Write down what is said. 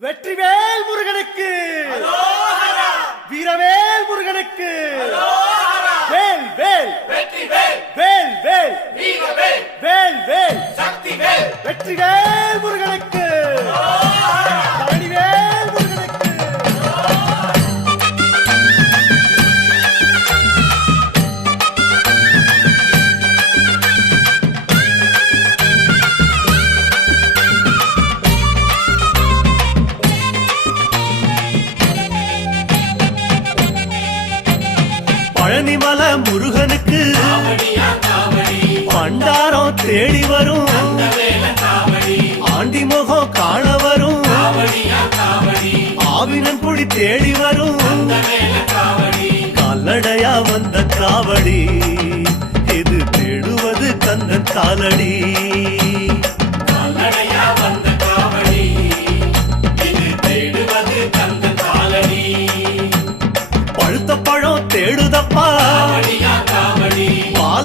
வெற்றிவேல் முருகனுக்கு வீரவேல் முருகனுக்கு வேல் வேல் வெற்றிவேல் வேல் வேல் வீரவேல் வேல் வேல் சக்திவேல் வெற்றிவேல் முருகனுக்கு பழனிவேல் முருகனுக்கு பழனிமல முருகனுக்கு காவடியா காவடி பண்டாரம் தேடி வரும் வேல காவடி ஆண்டி முகம் காண வரும் காவடியா காவடி ஆவினன் குடி தேடி வரும் வேல காவடி கால்நடையா வந்த காவடி இது தேடுவது கந்தன் காலடி கால்நடையா வந்த காவடி இது தேடுவது கந்த காலடி பழுத்த பழம் தேடுதப்பா காவடியா